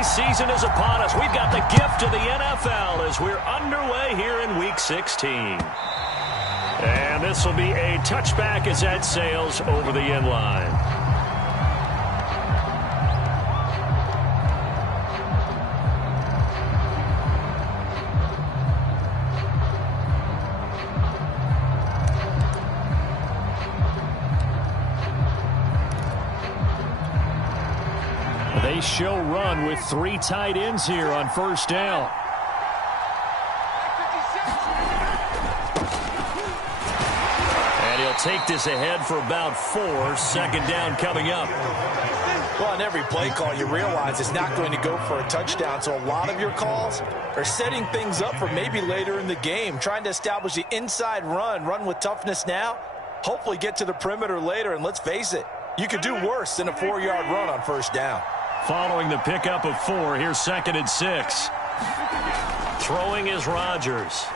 holiday season is upon us. We've got the gift of the NFL as we're underway here in Week 16. And this will be a touchback as that sails over the end line. They show run with 3 tight ends here on first down. And he'll take this ahead for about 4. Second down coming up. Well, on every play call, you realize it's not going to go for a touchdown. So a lot of your calls are setting things up for maybe later in the game, trying to establish the inside run with toughness now, hopefully get to the perimeter later. And let's face it, you could do worse than a 4-yard run on first down. Following the pickup of 4, here's 2nd and 6. Throwing is Rodgers.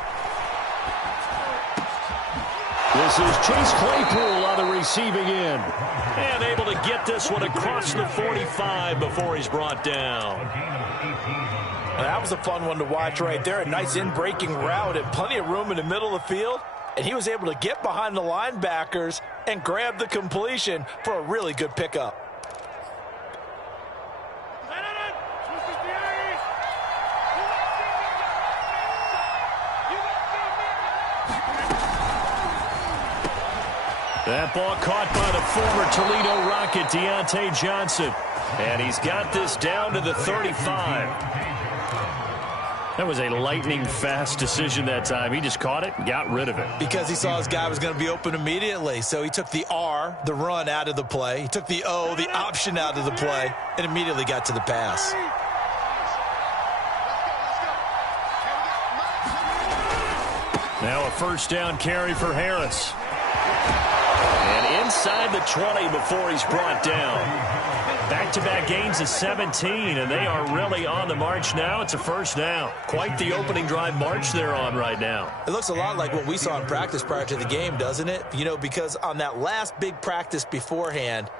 This is Chase Claypool on the receiving end. And able to get this one across the 45 before he's brought down. That was a fun one to watch right there. A nice in-breaking route and plenty of room in the middle of the field. And he was able to get behind the linebackers and grab the completion for a really good pickup. That ball caught by the former Toledo Rocket, Deontay Johnson. And he's got this down to the 35. That was a lightning-fast decision that time. He just caught it and got rid of it. Because he saw his guy was going to be open immediately. So he took the R, the run, out of the play. He took the O, the option, out of the play, and immediately got to the pass. Now a first down carry for Harris. And inside the 20 before he's brought down. Back-to-back gains of 17, and they are really on the march now. It's a first down. Quite the opening drive march they're on right now. It looks a lot like what we saw in practice prior to the game, doesn't it? You know, because on that last big practice beforehand,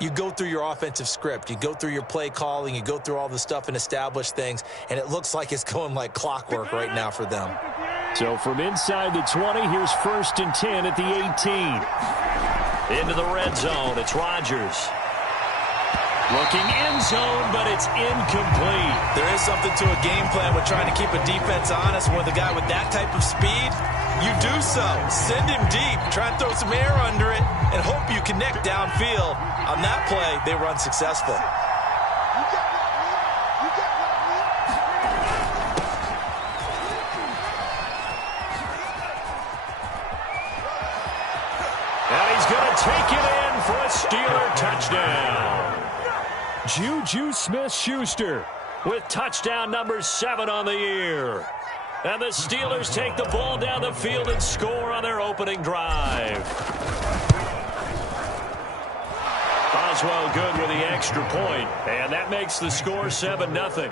you go through your offensive script. You go through your play calling. You go through all the stuff and establish things, and it looks like it's going like clockwork right now for them. So from inside the 20, here's 1st and 10 at the 18. Into the red zone, it's Rodgers. Looking end zone, but it's incomplete. There is something to a game plan with trying to keep a defense honest. With a guy with that type of speed, you do so. Send him deep. Try and throw some air under it and hope you connect downfield. On that play, they run successful. And he's going to take it in for a Steeler touchdown. Juju Smith-Schuster with touchdown number 7 on the year. And the Steelers take the ball down the field and score on their opening drive. Boswell good with the extra point, and that makes the score 7-0.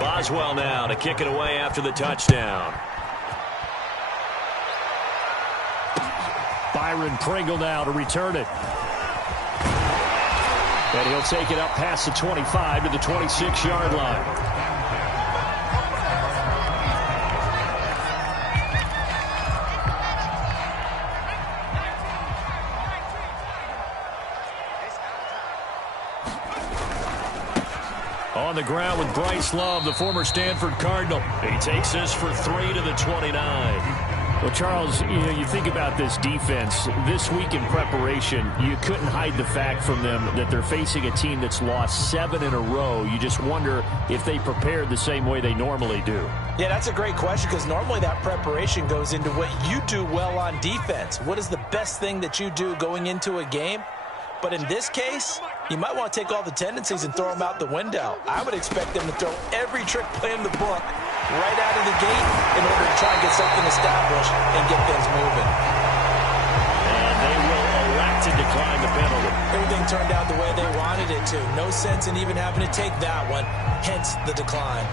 Boswell now to kick it away after the touchdown. Byron Pringle now to return it. And he'll take it up past the 25 to the 26-yard line. On the ground with Bryce Love, the former Stanford Cardinal. He takes this for 3 to the 29. Well, Charles, you think about this defense. This week in preparation, you couldn't hide the fact from them that they're facing a team that's lost 7 in a row. You just wonder if they prepared the same way they normally do. Yeah, that's a great question because normally that preparation goes into what you do well on defense. What is the best thing that you do going into a game? But in this case, you might want to take all the tendencies and throw them out the window. I would expect them to throw every trick play in the book right out of the gate in order to try and get something established and get things moving. And they will elect to decline the penalty. Everything turned out the way they wanted it to. No sense in even having to take that one, hence the decline.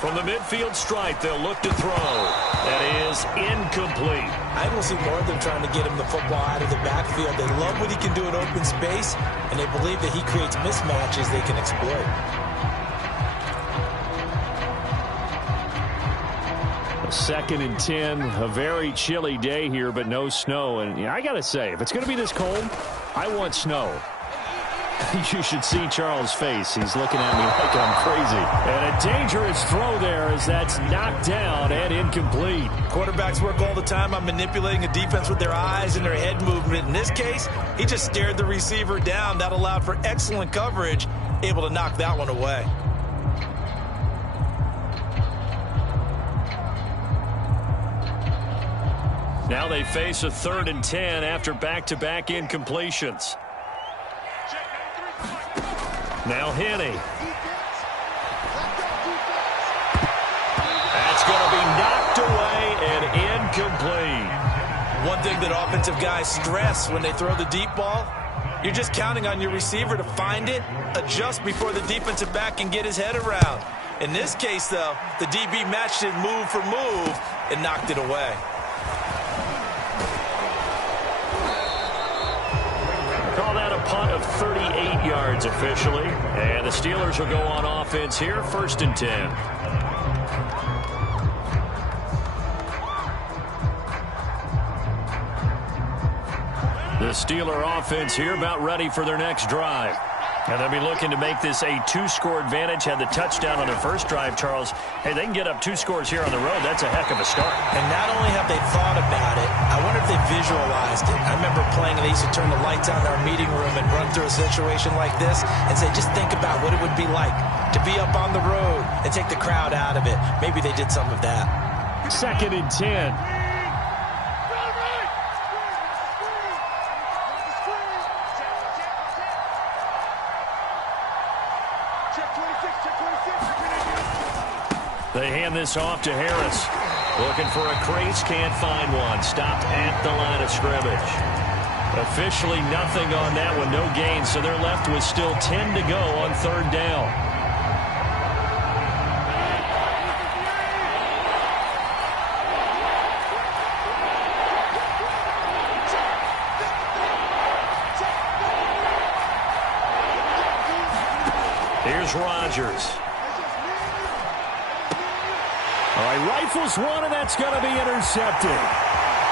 From the midfield stripe, they'll look to throw. That is incomplete. I will see more of them trying to get him the football out of the backfield. They love what he can do in open space, and they believe that he creates mismatches they can exploit. A 2nd and 10, a very chilly day here, but no snow. And I got to say, if it's going to be this cold, I want snow. You should see Charles' face. He's looking at me like I'm crazy. And a dangerous throw there as that's knocked down and incomplete. Quarterbacks work all the time on manipulating a defense with their eyes and their head movement. In this case, he just stared the receiver down. That allowed for excellent coverage, able to knock that one away. Now they face a 3rd and 10 after back-to-back incompletions. Now Henney. That's going to be knocked away and incomplete. One thing that offensive guys stress when they throw the deep ball, you're just counting on your receiver to find it, adjust before the defensive back can get his head around. In this case, though, the DB matched it move for move and knocked it away. Call that a punt of 38 yards officially. And the Steelers will go on offense here, 1st and 10. The Steeler offense here about ready for their next drive. And they'll be looking to make this a 2-score advantage. Had the touchdown on their first drive, Charles. Hey, they can get up 2 scores here on the road. That's a heck of a start. And not only have they thought about it, I wonder if they visualized it. I remember playing and they used to turn the lights on in our meeting room and run through a situation like this and say, just think about what it would be like to be up on the road and take the crowd out of it. Maybe they did some of that. 2nd and 10. They hand this off to Harris. Looking for a crease, can't find one. Stopped at the line of scrimmage. Officially nothing on that one, no gain, so they're left with still 10 to go on 3rd down. Here's Rodgers. All right, rifles one, and that's going to be intercepted.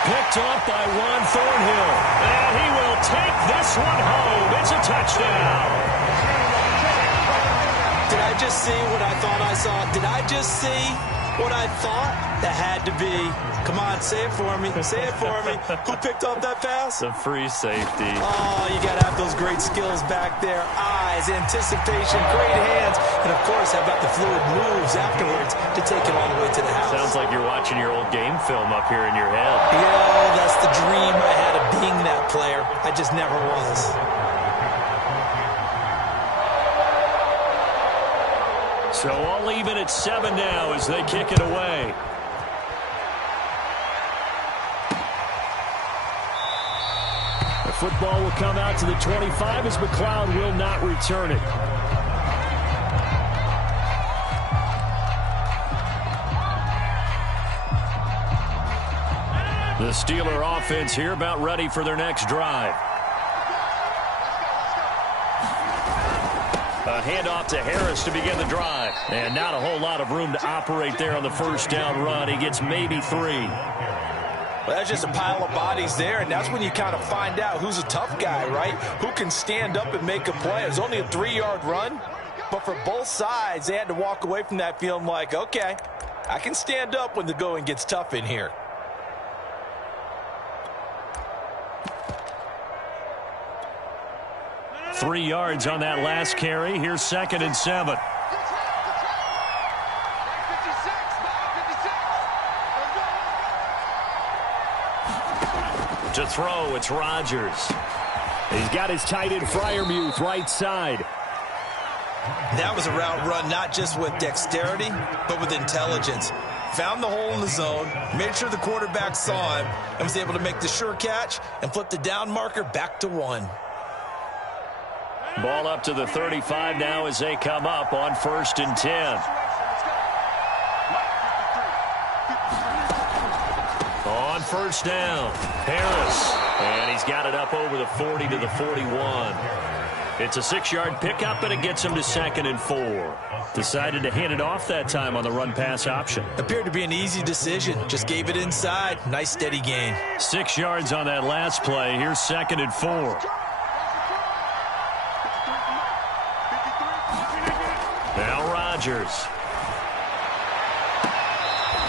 Picked off by Juan Thornhill. And he will take this one home. It's a touchdown. Did I just see what I thought I saw? Did I just see what I thought? That had to be. Come on, say it for me. Say it for me. Who picked off that pass? The free safety. Oh, you got to have those great skills back there. Eyes, anticipation, great hands. And, of course, how about the fluid moves afterwards to take it all the way to the house? Sounds like you're watching your old game film up here in your head. Yeah, that's the dream I had of being that player. I just never was. So all even at 7 now as they kick it away. The football will come out to the 25 as McLeod will not return it. The Steeler offense here about ready for their next drive. A handoff to Harris to begin the drive. And not a whole lot of room to operate there on the 1st down run. He gets maybe 3. Well, that's just a pile of bodies there, and that's when you kind of find out who's a tough guy, right? Who can stand up and make a play. It was only a 3-yard run, but for both sides, they had to walk away from that feeling like, okay, I can stand up when the going gets tough in here. Three yards on that last carry. Here's 2nd and 7. To throw, it's Rodgers. He's got his tight end Freiermuth right side. That was a route run not just with dexterity, but with intelligence. Found the hole in the zone, made sure the quarterback saw him, and was able to make the sure catch and flip the down marker back to 1. Ball up to the 35 now as they come up on 1st and 10. on first down, Harris. And he's got it up over the 40 to the 41. It's a 6-yard pickup, and it gets him to 2nd and 4. Decided to hand it off that time on the run-pass option. Appeared to be an easy decision. Just gave it inside. Nice, steady gain. 6 yards on that last play. Here's 2nd and 4. Now Rodgers.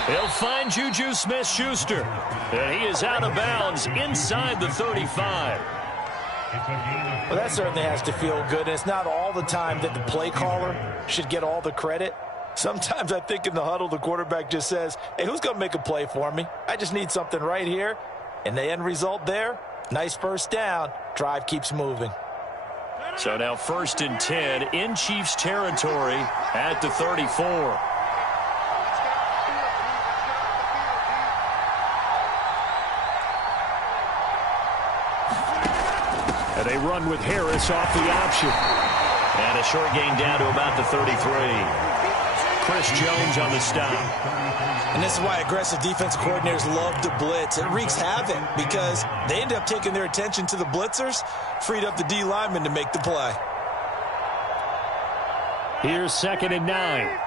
He'll find Juju Smith-Schuster. And he is out of bounds inside the 35. Well, that certainly has to feel good. And it's not all the time that the play caller should get all the credit. Sometimes I think in the huddle, the quarterback just says, hey, who's going to make a play for me? I just need something right here. And the end result there, nice first down. Drive keeps moving. So now 1st and 10 in Chiefs territory at the 34. And they run with Harris off the option. And a short gain down to about the 33. Chris Jones on the stop. And this is why aggressive defensive coordinators love to blitz. It wreaks havoc because they end up taking their attention to the blitzers, freed up the D lineman to make the play. Here's 2nd and 9.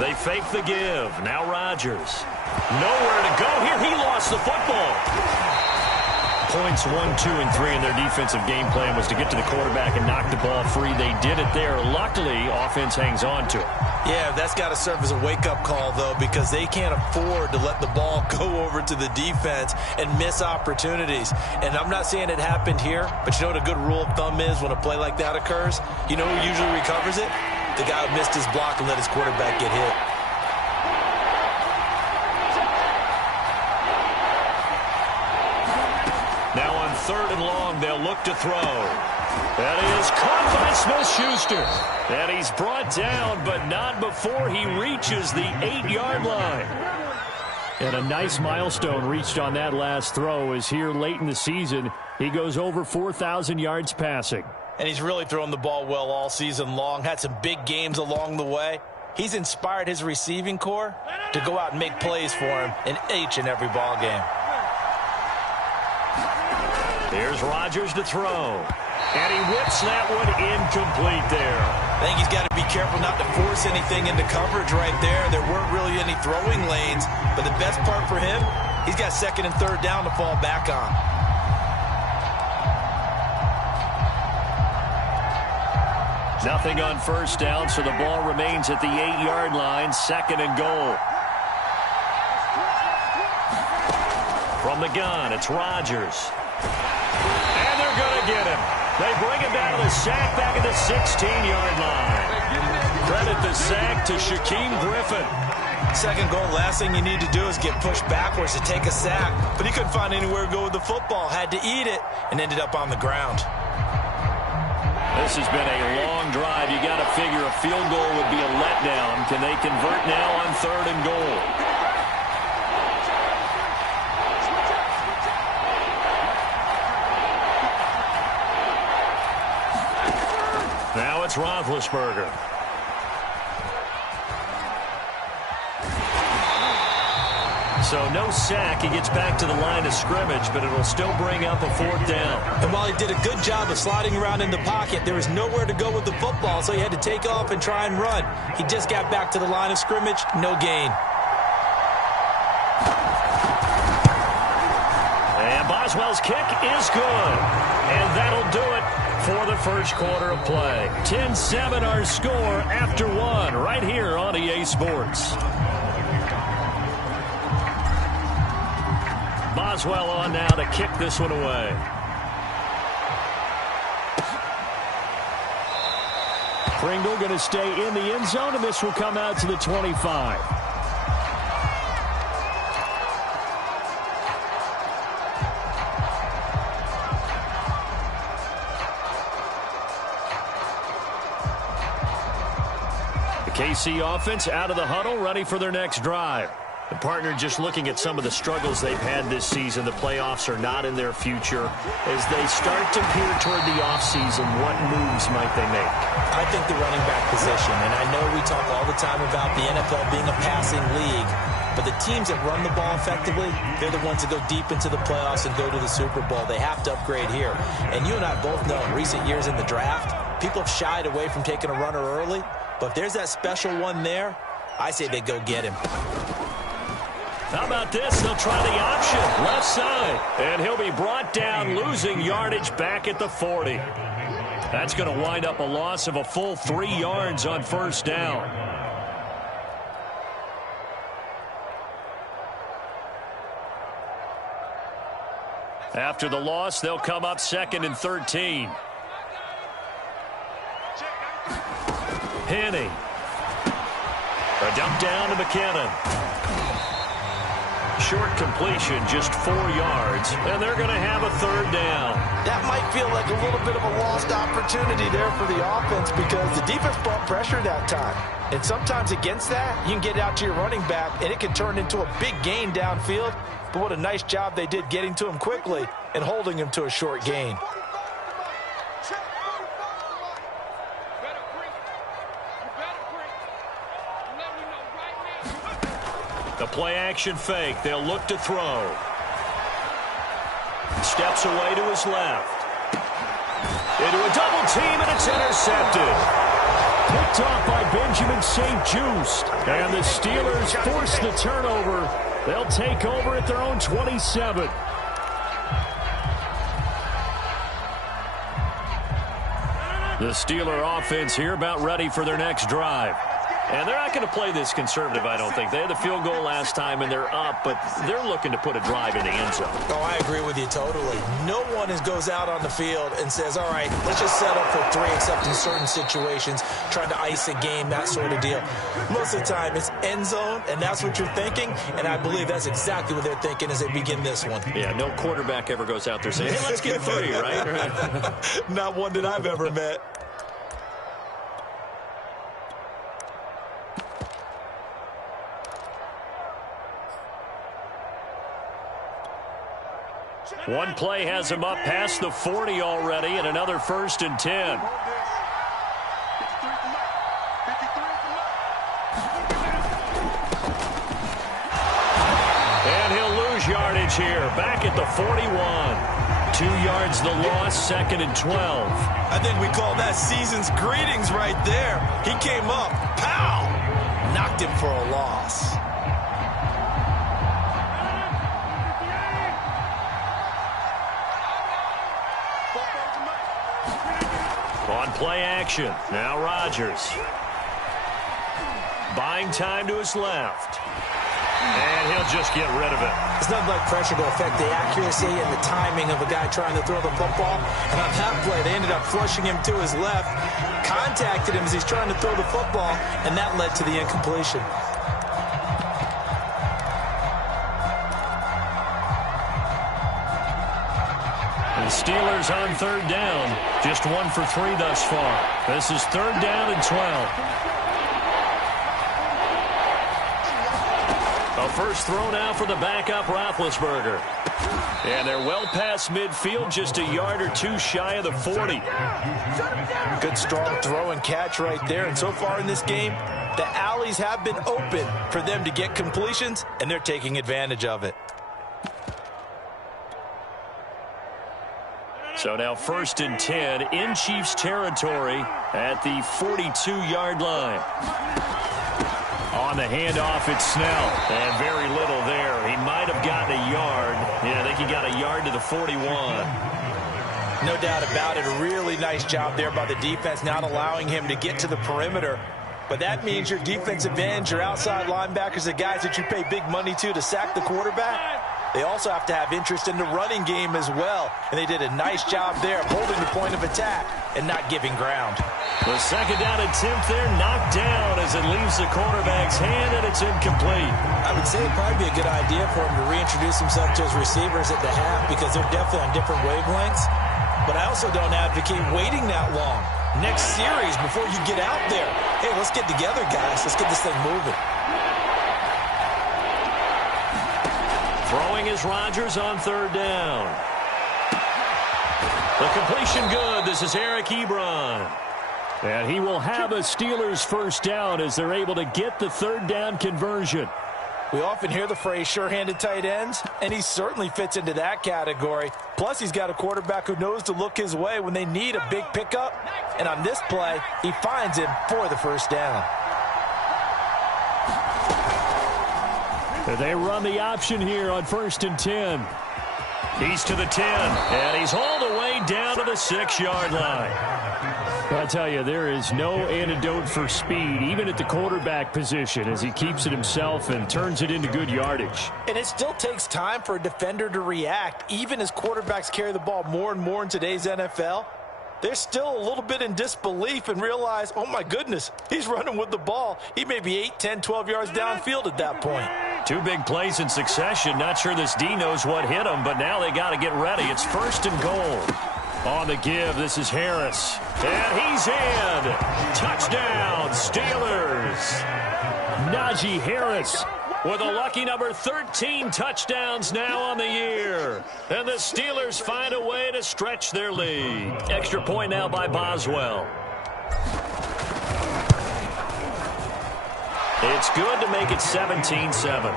They fake the give. Now Rodgers. Nowhere to go here. He lost the football. Points 1, 2, and 3 in their defensive game plan was to get to the quarterback and knock the ball free. They did it there. Luckily, offense hangs on to it. Yeah, that's got to serve as a wake-up call, though, because they can't afford to let the ball go over to the defense and miss opportunities. And I'm not saying it happened here, but you know what a good rule of thumb is when a play like that occurs? You know who usually recovers it? The guy who missed his block and let his quarterback get hit. Now on 3rd and long, they'll look to throw. That is caught by Smith-Schuster. And he's brought down, but not before he reaches the 8-yard line. And a nice milestone reached on that last throw is here late in the season. He goes over 4,000 yards passing. And he's really thrown the ball well all season long. Had some big games along the way. He's inspired his receiving corps to go out and make plays for him in each and every ball game. Here's Rodgers to throw. And he whips that one incomplete there. I think he's got to be careful not to force anything into coverage right there. There weren't really any throwing lanes. But the best part for him, he's got 2nd and 3rd down to fall back on. Nothing on first down, so the ball remains at the 8-yard line, 2nd and goal. From the gun, it's Rodgers. And they're going to get him. They bring him down to the sack back at the 16-yard line. Credit the sack to Shaquem Griffin. 2nd goal, last thing you need to do is get pushed backwards to take a sack. But he couldn't find anywhere to go with the football. Had to eat it and ended up on the ground. This has been a long drive. You got to figure a field goal would be a letdown. Can they convert now on 3rd and goal? Now it's Roethlisberger. So no sack. He gets back to the line of scrimmage, but it'll still bring up a 4th down. And while he did a good job of sliding around in the pocket, there was nowhere to go with the football, so he had to take off and try and run. He just got back to the line of scrimmage, no gain. And Boswell's kick is good. And that'll do it for the first quarter of play. 10-7 our score after 1 right here on EA Sports. Boswell on now to kick this one away. Pringle going to stay in the end zone, and this will come out to the 25. The KC offense out of the huddle, ready for their next drive. The partner just looking at some of the struggles they've had this season. The playoffs are not in their future. As they start to peer toward the offseason, what moves might they make? I think the running back position, and I know we talk all the time about the NFL being a passing league, but the teams that run the ball effectively, they're the ones that go deep into the playoffs and go to the Super Bowl. They have to upgrade here. And you and I both know in recent years in the draft, people have shied away from taking a runner early, but if there's that special one there, I say they go get him. How about this? They'll try the option, left side. And he'll be brought down, losing yardage back at the 40. That's going to wind up a loss of a full 3 yards on first down. After the loss, they'll come up 2nd and 13. Henney. A dump down to McKinnon. Short completion, just 4 yards, and they're going to have a 3rd down. That might feel like a little bit of a lost opportunity there for the offense because the defense brought pressure that time. And sometimes against that, you can get it out to your running back, and it can turn into a big gain downfield. But what a nice job they did getting to him quickly and holding him to a short gain. The play-action fake. They'll look to throw. Steps away to his left. Into a double team, and it's intercepted. Picked off by Benjamin St-Juste. And the Steelers force the turnover. They'll take over at their own 27. The Steeler offense here about ready for their next drive. And they're not going to play this conservative, I don't think. They had the field goal last time, and they're up, but they're looking to put a drive in the end zone. Oh, I agree with you totally. No one goes out on the field and says, all right, let's just set up for 3, except in certain situations, trying to ice a game, that sort of deal. Most of the time, it's end zone, and that's what you're thinking, and I believe that's exactly what they're thinking as they begin this one. Yeah, no quarterback ever goes out there saying, hey, let's get 3, right? Not one that I've ever met. One play has him up past the 40 already, and another 1st and 10. And he'll lose yardage here, back at the 41. 2 yards the loss, 2nd and 12. I think we call that season's greetings right there. He came up, pow! Knocked him for a loss. On play action, now Rodgers. Buying time to his left. And he'll just get rid of it. It's nothing like pressure to affect the accuracy and the timing of a guy trying to throw the football. And on that play, they ended up flushing him to his left, contacted him as he's trying to throw the football, and that led to the incompletion. The Steelers on 3rd down. Just 1 for 3 thus far. This is 3rd down and 12. A first throw now for the backup Roethlisberger. And they're well past midfield, just a yard or 2 shy of the 40. Good strong throw and catch right there. And so far in this game, the alleys have been open for them to get completions, and they're taking advantage of it. So now 1st and 10 in Chiefs territory at the 42-yard line. On the handoff, it's Snell. And very little there. He might have gotten a yard. Yeah, I think he got a yard to the 41. No doubt about it. A really nice job there by the defense, not allowing him to get to the perimeter. But that means your defensive ends, your outside linebackers, the guys that you pay big money to sack the quarterback, they also have to have interest in the running game as well. And they did a nice job there of holding the point of attack and not giving ground. The 2nd down attempt there knocked down as it leaves the quarterback's hand, and it's incomplete. I would say it'd probably be a good idea for him to reintroduce himself to his receivers at the half because they're definitely on different wavelengths. But I also don't advocate waiting that long. Next series, before you get out there, hey, let's get together, guys. Let's get this thing moving. Throwing is Rodgers on third down. The completion good. This is Eric Ebron. And he will have a Steelers first down as they're able to get the third down conversion. We often hear the phrase sure-handed tight ends, and he certainly fits into that category. Plus, he's got a quarterback who knows to look his way when they need a big pickup. And on this play, he finds him for the first down. They run the option here on 1st and 10. He's to the 10, and he's hauled away down to the 6-yard line. I tell you, there is no antidote for speed, even at the quarterback position, as he keeps it himself and turns it into good yardage. And it still takes time for a defender to react, even as quarterbacks carry the ball more and more in today's NFL. They're still a little bit in disbelief and realize, oh my goodness, he's running with the ball. He may be 8, 10, 12 yards downfield at that point. 2 big plays in succession. Not sure this D knows what hit him, but now they got to get ready. It's 1st and goal. On the give, this is Harris. And he's in. Touchdown, Steelers. Najee Harris with a lucky number 13 touchdowns now on the year. And the Steelers find a way to stretch their lead. Extra point now by Boswell. It's good to make it 17-7.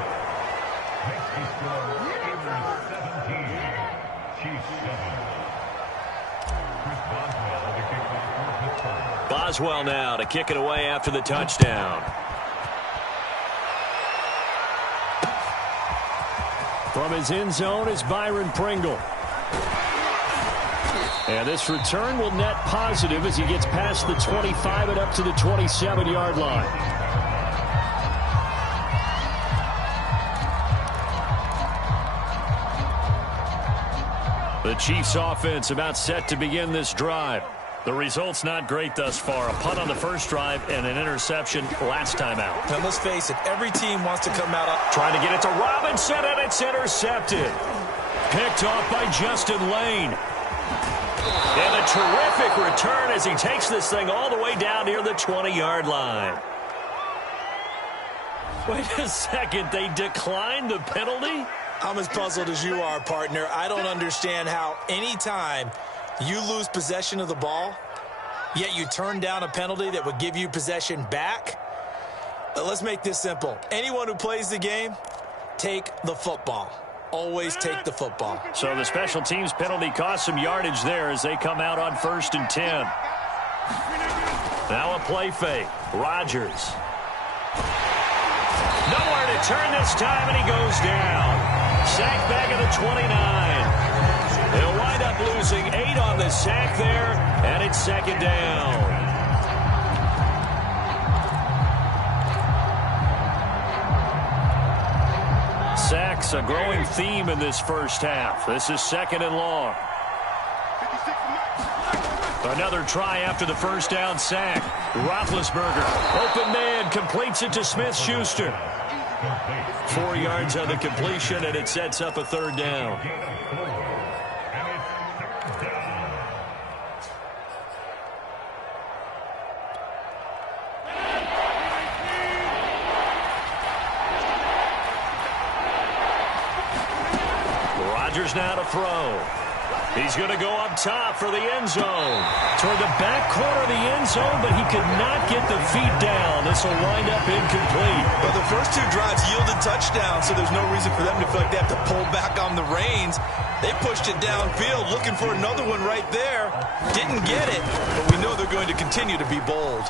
Boswell now to kick it away after the touchdown. From his end zone is Byron Pringle. And this return will net positive as he gets past the 25 and up to the 27-yard line. The Chiefs offense about set to begin this drive. The result's not great thus far. A punt on the first drive and an interception last time out. Now let's face it, every team wants to come out up. Trying to get it to Robinson, and it's intercepted. Picked off by Justin Lane. And a terrific return as he takes this thing all the way down near the 20-yard line. Wait a second, they declined the penalty? I'm as puzzled as you are, partner. I don't understand how any time you lose possession of the ball, yet you turn down a penalty that would give you possession back. Let's make this simple. Anyone who plays the game, take the football. Always take the football. So the special teams penalty cost some yardage there as they come out on 1st and 10. Now a play fake. Rodgers. Nowhere to turn this time, and he goes down. Sack back at the 29. They'll wind up losing 8 on the sack there, and it's 2nd down. Sacks a growing theme in this first half. This is 2nd and long. Another try after the first down sack. Roethlisberger, open man, completes it to Smith-Schuster. 4 yards on the completion, and it sets up a 3rd down. Rodgers now to throw. He's going to go up top for the end zone. Toward the back corner of the end zone, but he could not get the feet down. This will wind up incomplete. But the first 2 drives yielded touchdowns, so there's no reason for them to feel like they have to pull back on the reins. They pushed it downfield, looking for another one right there. Didn't get it, but we know they're going to continue to be bold.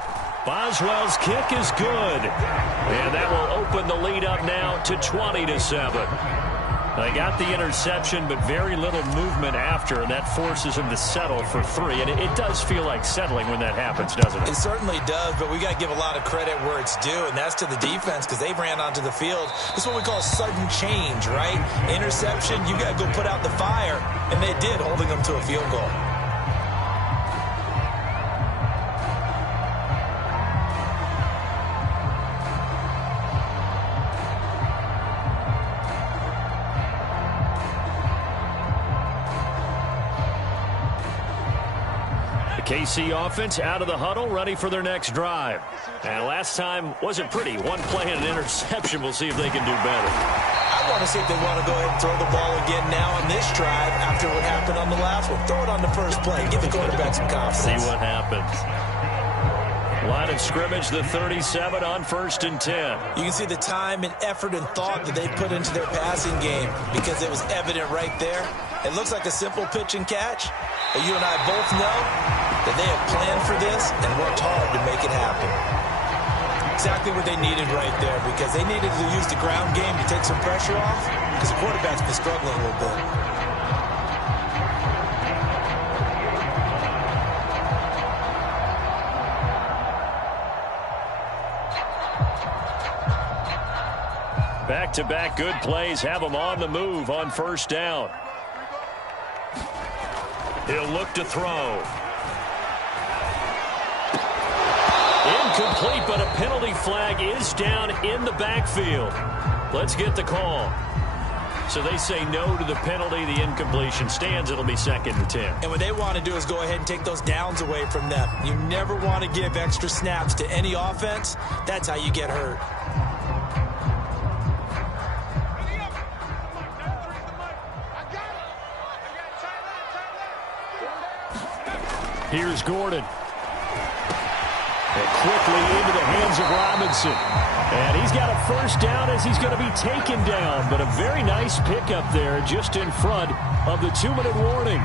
Boswell's kick is good. And that will open the lead up now to 20-7. They got the interception, but very little movement after, and that forces him to settle for 3. And it does feel like settling when that happens, doesn't it? It certainly does, but we got to give a lot of credit where it's due, and that's to the defense because they ran onto the field. This is what we call sudden change, right? Interception, you got to go put out the fire, and they did, holding them to a field goal. KC offense out of the huddle, ready for their next drive. And last time wasn't pretty. One play and an interception. We'll see if they can do better. I want to see if they want to go ahead and throw the ball again now on this drive after what happened on the last one. Throw it on the first play. Give the quarterback some confidence. See what happens. Line of scrimmage, the 37 on 1st and 10. You can see the time and effort and thought that they put into their passing game because it was evident right there. It looks like a simple pitch and catch, but you and I both know that they have planned for this and worked hard to make it happen. Exactly what they needed right there, because they needed to use the ground game to take some pressure off because the quarterback's been struggling a little bit. Back-to-back good plays have them on the move on 1st down. He'll look to throw. Incomplete, but a penalty flag is down in the backfield. Let's get the call. So they say no to the penalty. The incompletion stands. It'll be 2nd and 10. And what they want to do is go ahead and take those downs away from them. You never want to give extra snaps to any offense. That's how you get hurt. Here's Gordon. And quickly into the hands of Robinson. And he's got a 1st down as he's going to be taken down. But a very nice pickup there just in front of the 2-minute warning.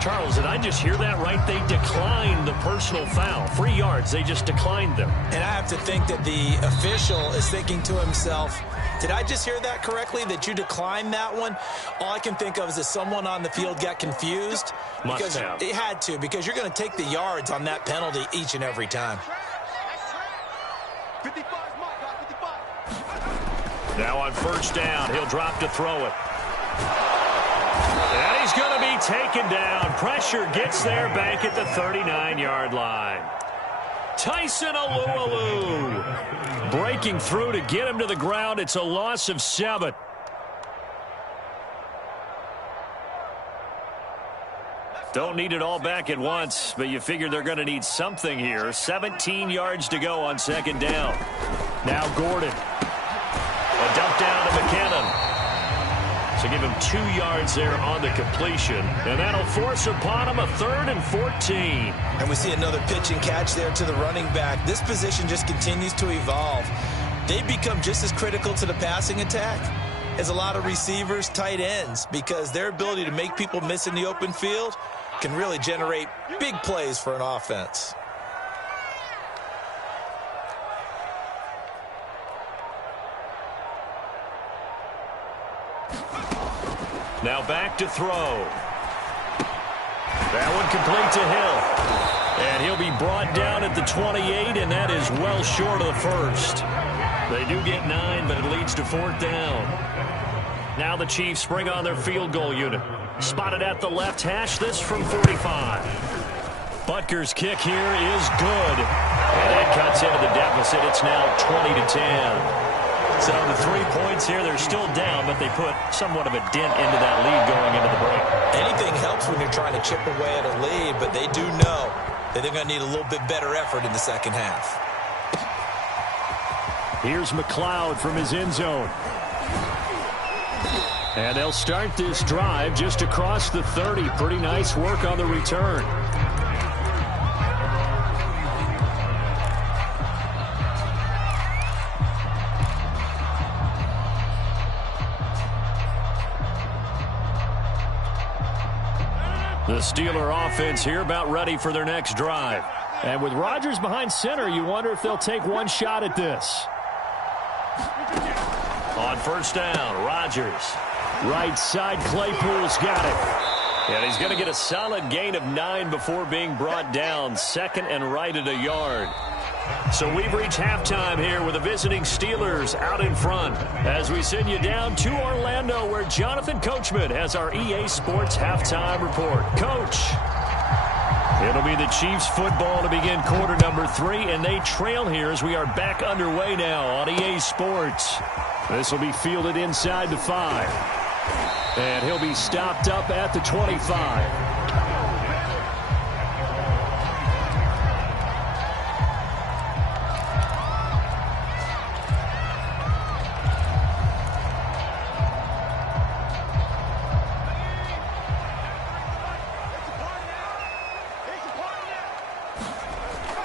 Charles, did I just hear that right? They declined the personal foul. 3 yards, they just declined them. And I have to think that the official is thinking to himself, did I just hear that correctly, that you declined that one? All I can think of is that someone on the field got confused. Must have. It had to, because you're going to take the yards on that penalty each and every time. Now on 1st down, he'll drop to throw it. And he's going to be taken down. Pressure gets there back at the 39-yard line. Tyson Alualu breaking through to get him to the ground. It's a loss of 7. Don't need it all back at once, but you figure they're going to need something here. 17 yards to go on 2nd down. Now Gordon. A dump down to McKinnon. So give him 2 yards there on the completion. And that'll force upon him a 3rd and 14. And we see another pitch and catch there to the running back. This position just continues to evolve. They become just as critical to the passing attack as a lot of receivers, tight ends, because their ability to make people miss in the open field can really generate big plays for an offense. Now back to throw. That one complete to Hill. And he'll be brought down at the 28, and that is well short of the 1st. They do get 9, but it leads to 4th down. Now the Chiefs bring on their field goal unit. Spotted at the left hash, this from 45. Butker's kick here is good. And that cuts into the deficit. It's now 20-10. So the 3 points here, they're still down, but they put somewhat of a dent into that lead going into the break. Anything helps when you're trying to chip away at a lead, but they do know that they're going to need a little bit better effort in the 2nd half. Here's McLeod from his end zone. And they'll start this drive just across the 30. Pretty nice work on the return. The Steeler offense here about ready for their next drive. And with Rodgers behind center, you wonder if they'll take one shot at this. On 1st down, Rodgers. Right side, Claypool's got it. And he's going to get a solid gain of 9 before being brought down. 2nd and right at a yard. So we've reached halftime here with the visiting Steelers out in front as we send you down to Orlando, where Jonathan Coachman has our EA Sports halftime report. Coach. It'll be the Chiefs football to begin quarter number 3, and they trail here as we are back underway now on EA Sports. This will be fielded inside the 5. And he'll be stopped up at the 25.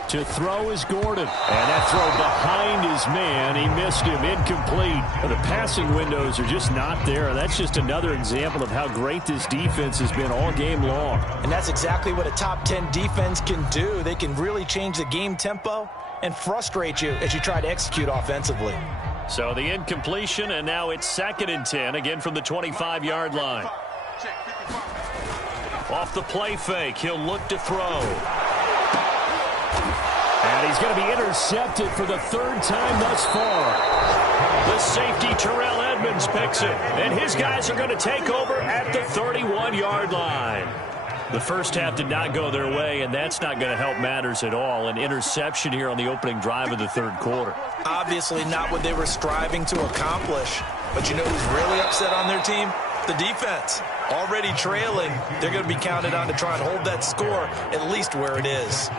To throw is Gordon. And that throw behind his man. He missed him. Incomplete. The passing windows are just not there. And that's just another example of how great this defense has been all game long. And that's exactly what a top 10 defense can do. They can really change the game tempo and frustrate you as you try to execute offensively. So the incompletion, and now it's 2nd and 10, again from the 25-yard line. Off the play fake, he'll look to throw. And he's going to be intercepted for the 3rd time thus far. The safety, Terrell Edmonds, picks it. And his guys are going to take over at the 31-yard line. The first half did not go their way, and that's not going to help matters at all. An interception here on the opening drive of the 3rd quarter. Obviously not what they were striving to accomplish. But you know who's really upset on their team? The defense. Already trailing. They're going to be counted on to try and hold that score at least where it is.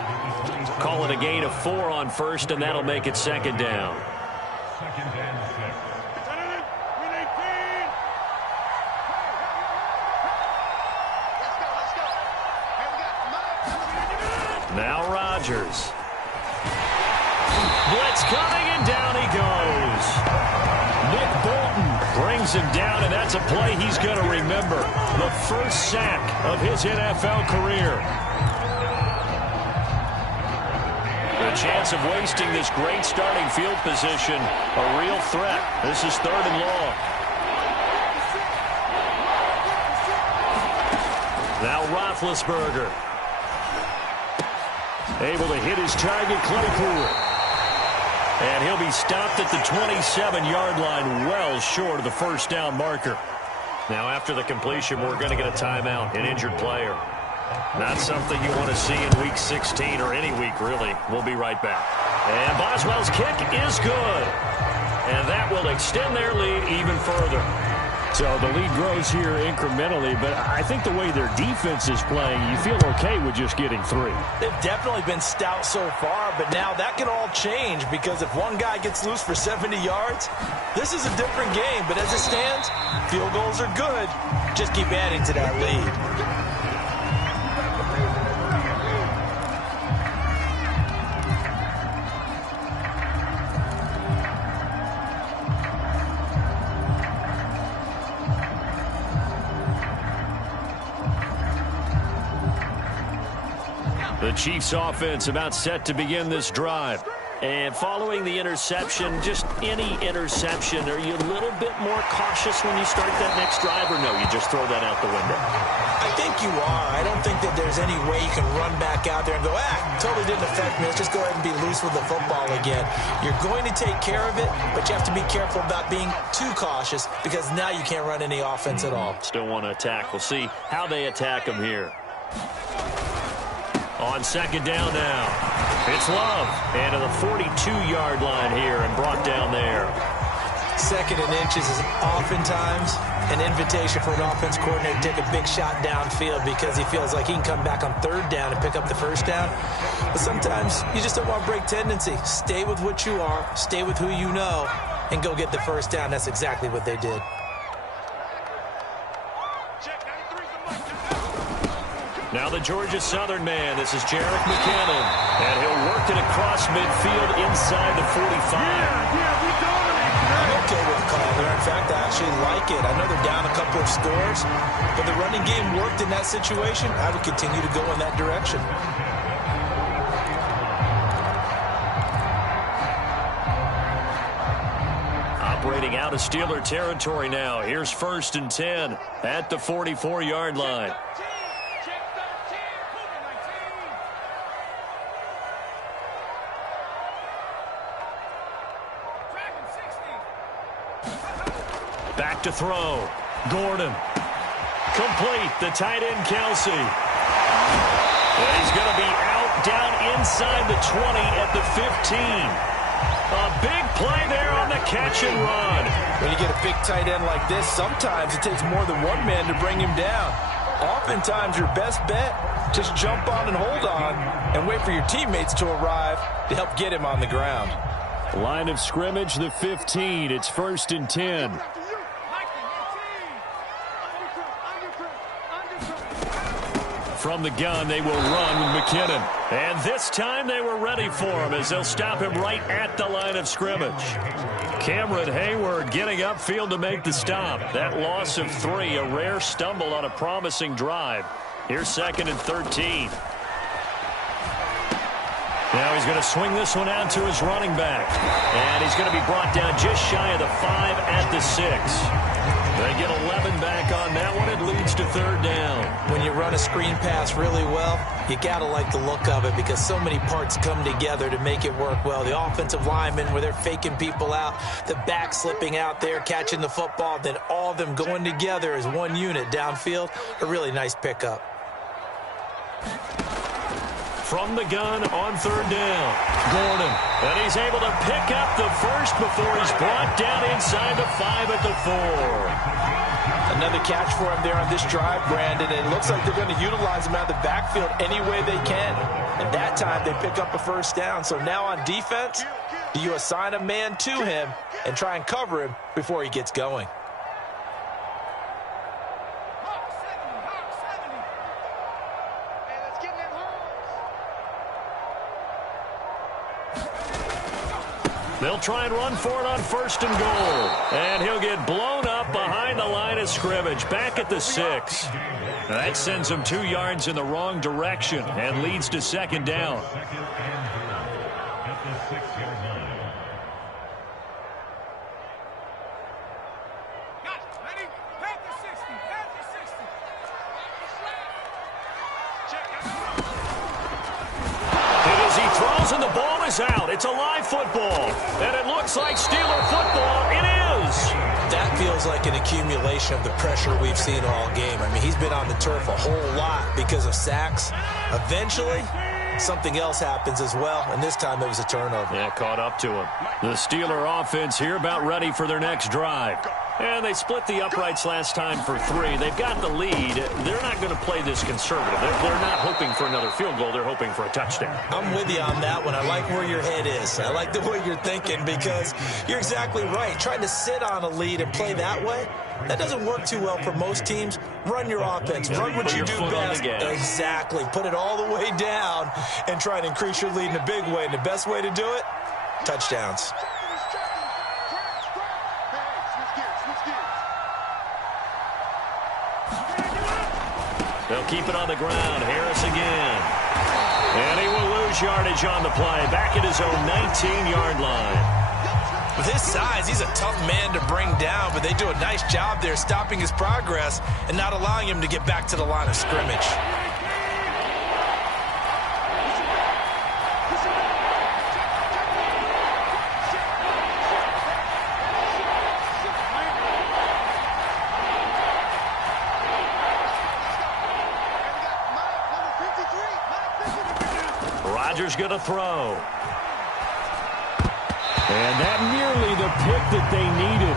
Call it a gain of 4 on first, and that'll make it 2nd down. Now Rodgers. Blitz coming, and down he goes. Nick Bolton brings him down, and that's a play he's going to remember. The first sack of his NFL career. The chance of wasting this great starting field position, a real threat. This is 3rd and long. Now Roethlisberger. Able to hit his target, Claypool. And he'll be stopped at the 27-yard line, well short of the first down marker. Now after the completion, we're going to get a timeout, an injured player. Not something you want to see in Week 16 or any week, really. We'll be right back. And Boswell's kick is good. And that will extend their lead even further. So the lead grows here incrementally, but I think the way their defense is playing, you feel okay with just getting 3. They've definitely been stout so far, but now that can all change because if one guy gets loose for 70 yards, this is a different game. But as it stands, field goals are good. Just keep adding to that lead. The Chiefs offense about set to begin this drive. And following the interception, just any interception, are you a little bit more cautious when you start that next drive, or no, you just throw that out the window? I think you are. I don't think that there's any way you can run back out there and go, totally didn't affect me. Let's just go ahead and be loose with the football again. You're going to take care of it, but you have to be careful about being too cautious because now you can't run any offense at all. Still want to attack. We'll see how they attack them here. On 2nd down now. It's Love. And to the 42-yard line here and brought down there. 2nd and inches is oftentimes an invitation for an offense coordinator to take a big shot downfield because he feels like he can come back on 3rd down and pick up the first down. But sometimes you just don't want to break tendency. Stay with what you are, stay with who you know, and go get the first down. That's exactly what they did. Now the Georgia Southern man. This is Jerick McKinnon. And he'll work it across midfield inside the 45. I'm okay with the call there. In fact, I actually like it. I know they're down a couple of scores, but the running game worked in that situation. I would continue to go in that direction. Operating out of Steeler territory now. Here's 1st and 10 at the 44-yard line. Back to throw. Gordon. Complete. The tight end, Kelsey. And he's going to be out down inside the 20 at the 15. A big play there on the catch and run. When you get a big tight end like this, sometimes it takes more than one man to bring him down. Oftentimes, your best bet, just jump on and hold on and wait for your teammates to arrive to help get him on the ground. Line of scrimmage, the 15. It's 1st and 10. From the gun, they will run with McKinnon. And this time they were ready for him as they'll stop him right at the line of scrimmage. Cameron Hayward getting upfield to make the stop. That loss of 3, a rare stumble on a promising drive. Here's 2nd and 13. Now he's going to swing this one out to his running back. And he's going to be brought down just shy of the 5 at the 6. They get 11 back on that one. It leads to 3rd down. When you run a screen pass really well, you got to like the look of it because so many parts come together to make it work well. The offensive linemen, where they're faking people out, the back slipping out there, catching the football, then all of them going together as one unit downfield. A really nice pickup. From the gun on 3rd down, Gordon. And he's able to pick up the first before he's brought down inside the 5 at the 4. Another catch for him there on this drive, Brandon. And it looks like they're going to utilize him out of the backfield any way they can. And that time they pick up a first down. So now on defense, do you assign a man to him and try and cover him before he gets going? They'll try and run for it on 1st and goal. And he'll get blown up behind the line of scrimmage, back at the 6. That sends him 2 yards in the wrong direction and leads to 2nd down. And the ball is out. It's a live football. And it looks like Steeler football. It is. That feels like an accumulation of the pressure we've seen all game. I mean, he's been on the turf a whole lot because of sacks. Eventually, something else happens as well, and this time it was a turnover. Yeah, caught up to him. The Steeler offense here about ready for their next drive. And they split the uprights last time for 3. They've got the lead. They're not going to play this conservative. They're not hoping for another field goal. They're hoping for a touchdown. I'm with you on that one. I like where your head is. I like the way you're thinking because you're exactly right. Trying to sit on a lead and play that way, that doesn't work too well for most teams. Run your offense. Run what you do best. Exactly. Put it all the way down and try and increase your lead in a big way. And the best way to do it, touchdowns. They'll keep it on the ground. Harris again. And he will lose yardage on the play. Back at his own 19-yard line. With his size, he's a tough man to bring down, but they do a nice job there stopping his progress and not allowing him to get back to the line of scrimmage. Rodgers going to throw. And that nearly the pick that they needed.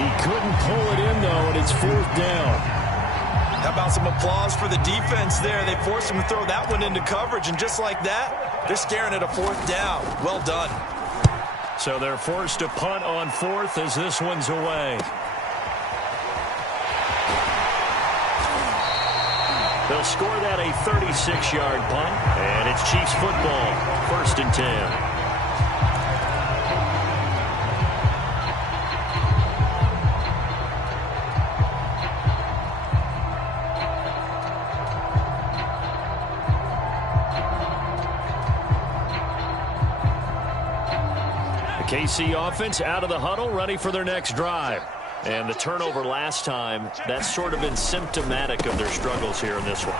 He couldn't pull it in, though, and it's 4th down. How about some applause for the defense there? They forced him to throw that one into coverage, and just like that, they're staring at a 4th down. Well done. So they're forced to punt on 4th as this one's away. They'll score that a 36-yard punt, and it's Chiefs football, 1st and 10. The KC offense out of the huddle, ready for their next drive. And the turnover last time, that's sort of been symptomatic of their struggles here in this one.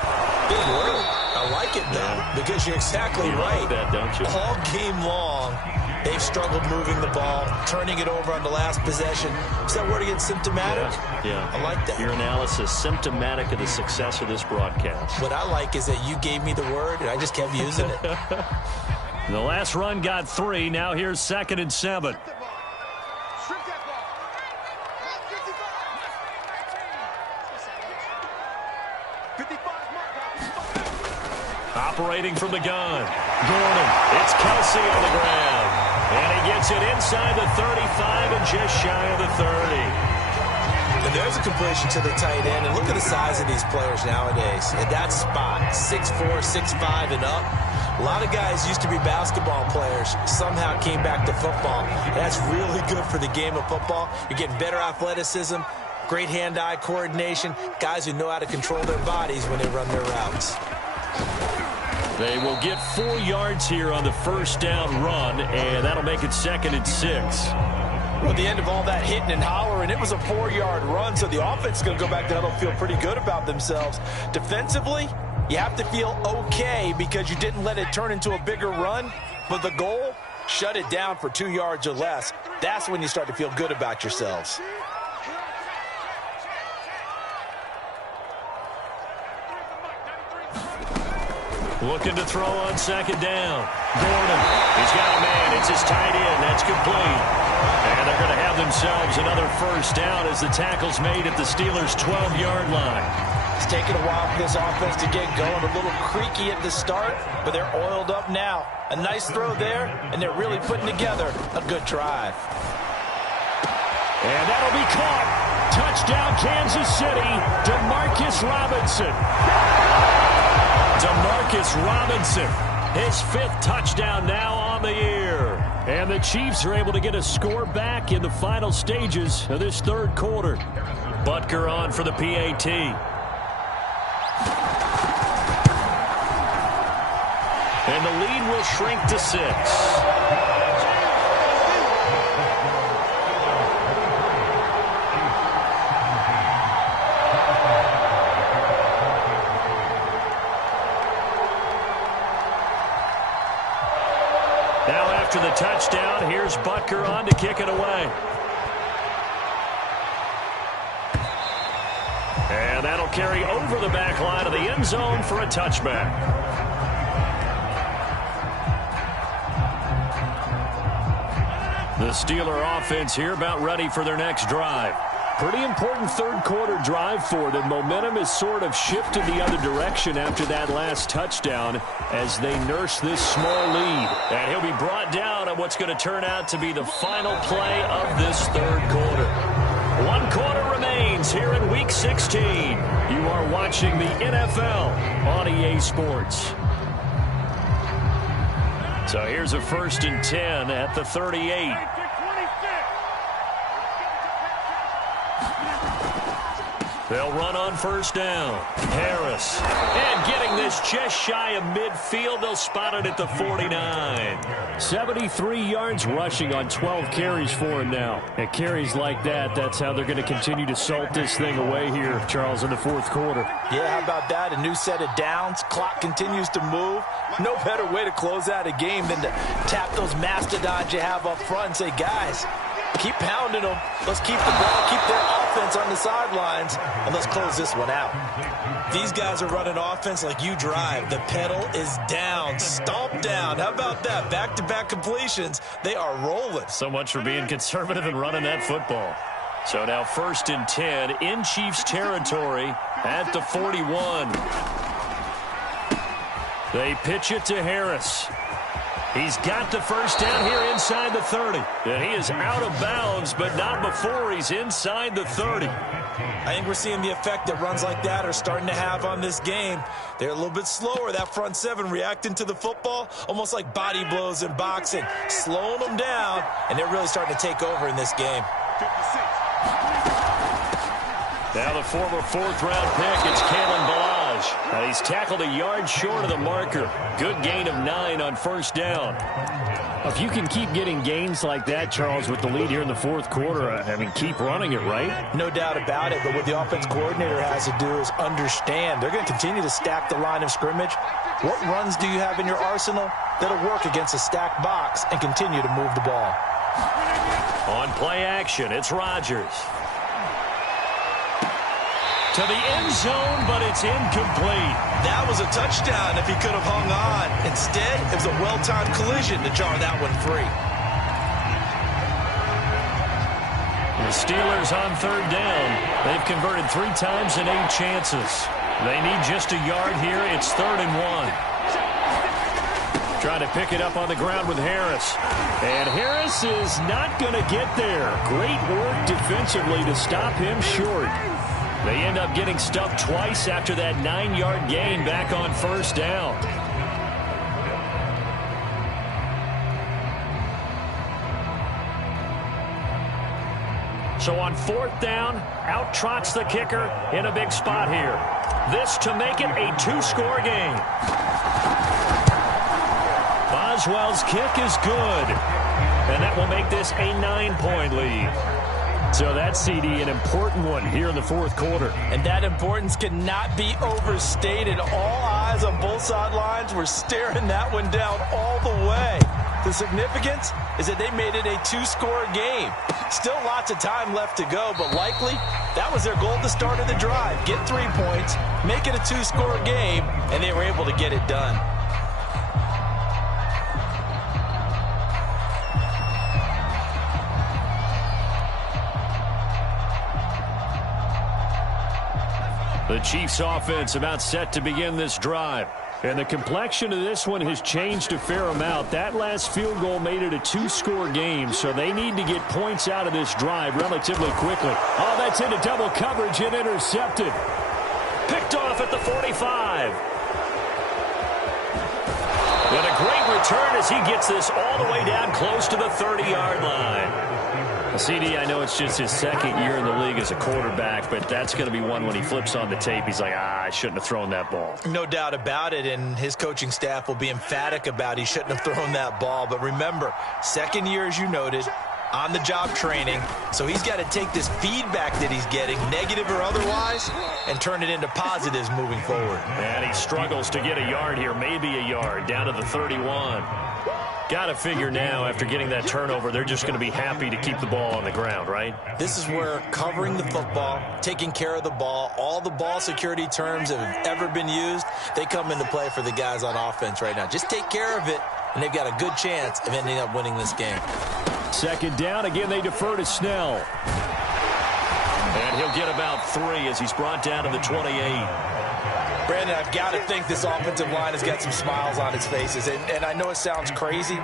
Big word. I like it, though, because you're exactly right. Like that, don't you? All game long, they've struggled moving the ball, turning it over on the last possession. Is that word again, symptomatic? Yeah. I like that. Your analysis, symptomatic of the success of this broadcast. What I like is that you gave me the word, and I just kept using it. The last run got 3. Now here's 2nd and 7. Operating from the gun. Gordon. It's Kelsey on the ground. And he gets it inside the 35 and just shy of the 30. And there's a completion to the tight end. And look at the size of these players nowadays. At that spot, 6'4", 6'5", and up. A lot of guys used to be basketball players, somehow came back to football. That's really good for the game of football. You're getting better athleticism, great hand-eye coordination, guys who know how to control their bodies when they run their routes. They will get 4 yards here on the first down run, and that'll make it 2nd and 6. Well, at the end of all that hitting and hollering, it was a 4-yard run, so the offense is going to go back to huddle and feel pretty good about themselves. Defensively, you have to feel okay because you didn't let it turn into a bigger run, but the goal, shut it down for 2 yards or less. That's when you start to feel good about yourselves. Looking to throw on 2nd down. Gordon, he's got a man. It's his tight end. That's complete. And they're going to have themselves another first down as the tackle's made at the Steelers' 12-yard line. It's taken a while for this offense to get going. A little creaky at the start, but they're oiled up now. A nice throw there, and they're really putting together a good drive. And that'll be caught. Touchdown, Kansas City. DeMarcus Robinson. DeMarcus Robinson, his 5th touchdown now on the year. And the Chiefs are able to get a score back in the final stages of this 3rd quarter. Butker on for the PAT. And the lead will shrink to 6. After the touchdown, here's Butker on to kick it away. And that'll carry over the back line of the end zone for a touchback. The Steeler offense here about ready for their next drive. Pretty important 3rd quarter drive for them. Momentum has sort of shifted the other direction after that last touchdown as they nurse this small lead. And he'll be brought down on what's going to turn out to be the final play of this 3rd quarter. 1 quarter remains here in Week 16. You are watching the NFL on EA Sports. So here's a 1st and 10 at the 38. They'll run on first down. Harris. And getting this just shy of midfield. They'll spot it at the 49. 73 yards rushing on 12 carries for him now. And carries like that, that's how they're going to continue to salt this thing away here, Charles, in the 4th quarter. Yeah, how about that? A new set of downs. Clock continues to move. No better way to close out a game than to tap those mastodons you have up front and say, guys, keep pounding them. Let's keep the ball, keep their offense on the sidelines, and let's close this one out. These guys are running offense like you drive. The pedal is down, stomp down. How about that? Back-to-back completions. They are rolling. So much for being conservative and running that football. So now 1st and 10 in Chiefs territory at the 41. They pitch it to Harris. He's got the first down here inside the 30. And he is out of bounds, but not before he's inside the 30. I think we're seeing the effect that runs like that are starting to have on this game. They're a little bit slower, that front 7 reacting to the football, almost like body blows in boxing, slowing them down, and they're really starting to take over in this game. Now the former 4th-round pick, it's Kalen Ballage. And he's tackled a yard short of the marker. Good gain of 9 on first down. If you can keep getting gains like that, Charles, with the lead here in the 4th quarter, I mean, keep running it, right? No doubt about it, but what the offense coordinator has to do is understand. They're going to continue to stack the line of scrimmage. What runs do you have in your arsenal that'll work against a stacked box and continue to move the ball? On play action, it's Rodgers. To the end zone, but it's incomplete. That was a touchdown if he could have hung on. Instead, it was a well-timed collision to jar that one free. The Steelers on 3rd down. They've converted 3 times in 8 chances. They need just a yard here. It's 3rd and 1. Trying to pick it up on the ground with Harris. And Harris is not going to get there. Great work defensively to stop him short. They end up getting stuffed twice after that 9-yard gain back on first down. So on fourth down, out trots the kicker in a big spot here. This to make it a 2-score game. Boswell's kick is good. And that will make this a 9-point lead. So that's, CD, an important one here in the fourth quarter. And that importance cannot be overstated. All eyes on both sidelines were staring that one down all the way. The significance is that they made it a 2-score game. Still lots of time left to go, but likely that was their goal at the start of the drive. Get 3 points, make it a 2-score game, and they were able to get it done. The Chiefs offense about set to begin this drive. And the complexion of this one has changed a fair amount. That last field goal made it a 2-score game, so they need to get points out of this drive relatively quickly. Oh, that's into double coverage and intercepted. Picked off at the 45. And a great return as he gets this all the way down close to the 30-yard line. CD, I know it's just his second year in the league as a quarterback, but that's going to be one when he flips on the tape. He's like, I shouldn't have thrown that ball. No doubt about it, and his coaching staff will be emphatic about he shouldn't have thrown that ball. But remember, second year, as you noted, on-the-job training, so he's got to take this feedback that he's getting, negative or otherwise, and turn it into positives moving forward. And he struggles to get a yard here, maybe a yard, down to the 31. Got to figure now, after getting that turnover, they're just going to be happy to keep the ball on the ground, right? This is where covering the football, taking care of the ball, all the ball security terms that have ever been used, they come into play for the guys on offense right now. Just take care of it, and they've got a good chance of ending up winning this game. Second down. Again, they defer to Snell. And he'll get about 3 as he's brought down to the 28. Brandon, I've got to think this offensive line has got some smiles on its faces. And I know it sounds crazy,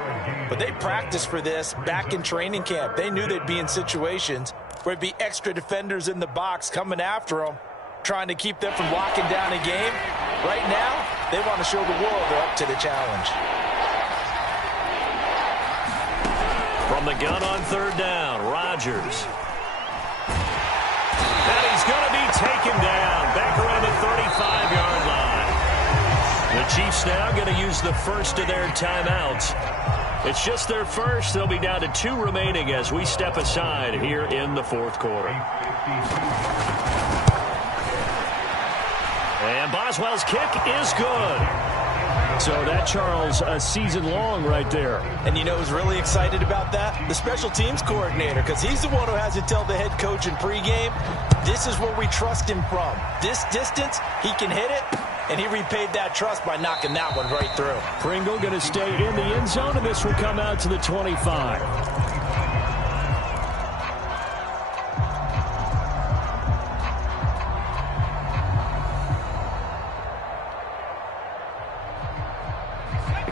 but they practiced for this back in training camp. They knew they'd be in situations where it'd be extra defenders in the box coming after them, trying to keep them from locking down a game. Right now, they want to show the world they're up to the challenge. From the gun on third down, Rodgers. And he's going to be taken down back around the 35-yard line. The Chiefs now going to use the first of their timeouts. It's just their first. They'll be down to 2 remaining as we step aside here in the fourth quarter. And Boswell's kick is good. So that, Charles, a season long right there. And you know who's really excited about that? The special teams coordinator, because he's the one who has to tell the head coach in pregame, this is where we trust him from. This distance, he can hit it, and he repaid that trust by knocking that one right through. Pringle going to stay in the end zone, and this will come out to the 25.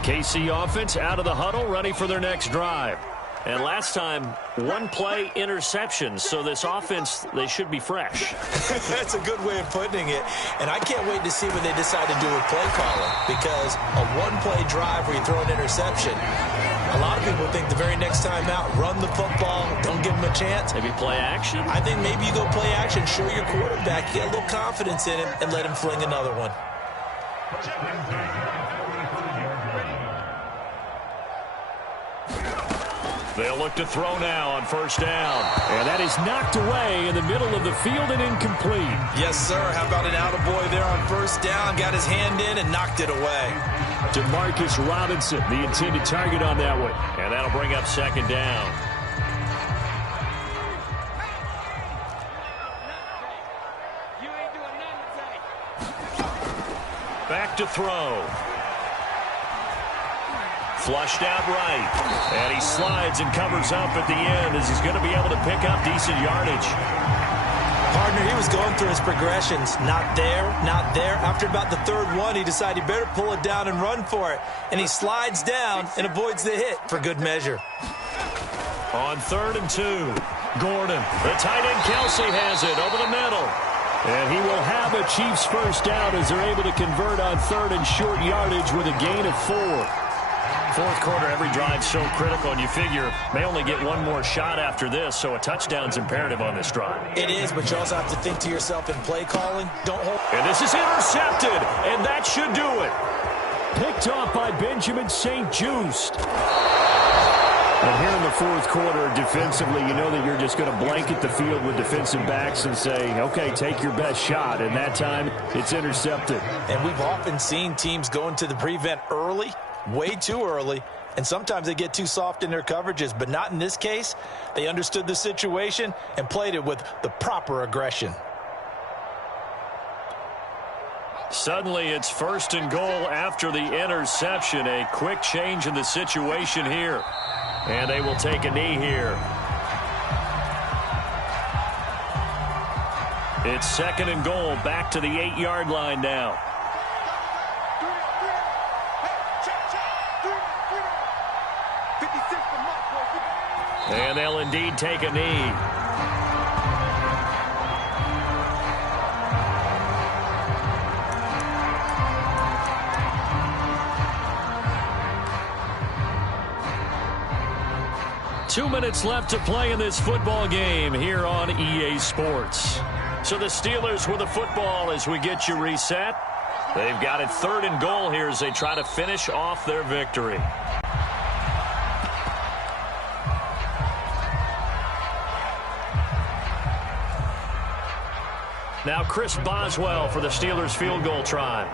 KC offense out of the huddle, ready for their next drive. And last time, 1-play interception. So this offense, they should be fresh. That's a good way of putting it. And I can't wait to see what they decide to do with play calling. Because a 1-play drive where you throw an interception, a lot of people think the very next time out, run the football, don't give them a chance. Maybe play action? I think maybe you go play action, show your quarterback, get a little confidence in him, and let him fling another one. They'll look to throw now on first down. And that is knocked away in the middle of the field and incomplete. Yes, sir. How about an attaboy there on first down? Got his hand in and knocked it away. Demarcus Robinson, the intended target on that one. And that'll bring up second down. Back to throw. Flushed out right. And he slides and covers up at the end as he's going to be able to pick up decent yardage. Partner, he was going through his progressions. Not there, not there. After about the third one, he decided he better pull it down and run for it. And he slides down and avoids the hit for good measure. On 3rd and 2, Gordon. The tight end Kelsey has it over the middle. And he will have a Chiefs first down as they're able to convert on 3rd and short yardage with a gain of 4. Fourth quarter, every drive so critical, and you figure may only get one more shot after this, so a touchdown's imperative on this drive. It is, but you also have to think to yourself in play calling. Don't hold. And this is intercepted, and that should do it. Picked off by Benjamin St. Just. And here in the fourth quarter, defensively, you know that you're just going to blanket the field with defensive backs and say, okay, take your best shot. And that time, it's intercepted. And we've often seen teams go into the prevent early, way too early, and sometimes they get too soft in their coverages. But not in this case. They understood the situation and played it with the proper aggression. Suddenly, it's 1st and goal after the interception. A quick change in the situation here. And they will take a knee here. It's 2nd and goal, back to the 8-yard line now. And they'll indeed take a knee. Two minutes left to play in this football game here on EA Sports. So the Steelers with the football as we get you reset. They've got it 3rd and goal here as they try to finish off their victory. Now Chris Boswell for the Steelers field goal try.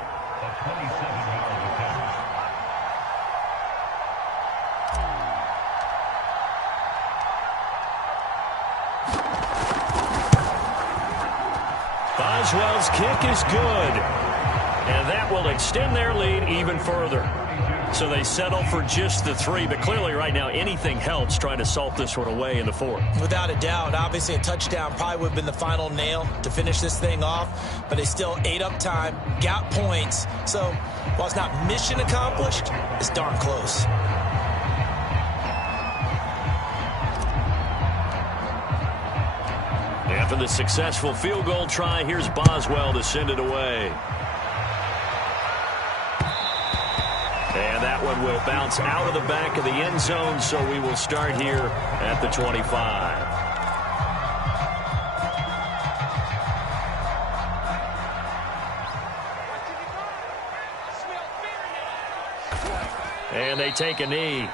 Boswell's kick is good. And that will extend their lead even further. So they settle for just the 3, but clearly right now anything helps trying to salt this one away in the 4th. Without a doubt, obviously a touchdown probably would have been the final nail to finish this thing off, but they still ate up time, got points. So while it's not mission accomplished, it's darn close. After the successful field goal try, here's Boswell to send it away. And that one will bounce out of the back of the end zone, so we will start here at the 25. And they take a knee.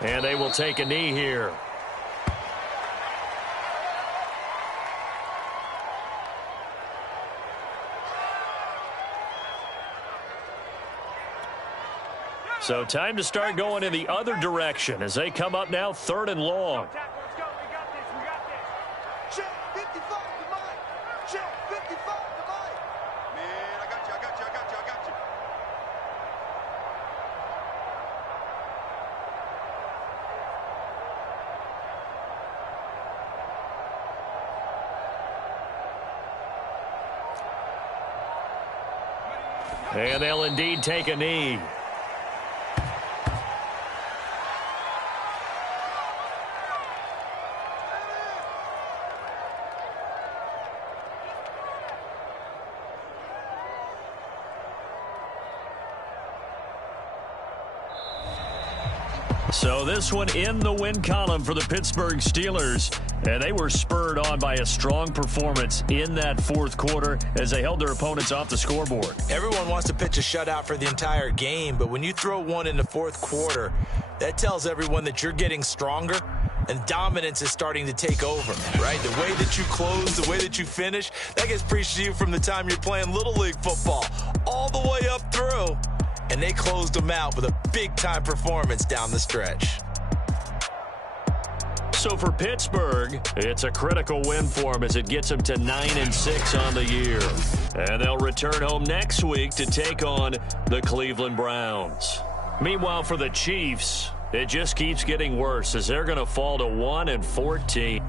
And they will take a knee here. So time to start going in the other direction as they come up now 3rd and long. And they'll indeed take a knee. So this one in the win column for the Pittsburgh Steelers. And they were spurred on by a strong performance in that fourth quarter as they held their opponents off the scoreboard. Everyone wants to pitch a shutout for the entire game, but when you throw one in the fourth quarter, that tells everyone that you're getting stronger and dominance is starting to take over, right? The way that you close, the way that you finish, that gets preached to you from the time you're playing Little League football all the way up through. And they closed them out with a big-time performance down the stretch. So for Pittsburgh, it's a critical win for them as it gets them to 9-6 on the year. And they'll return home next week to take on the Cleveland Browns. Meanwhile, for the Chiefs, it just keeps getting worse as they're going to fall to 1-14.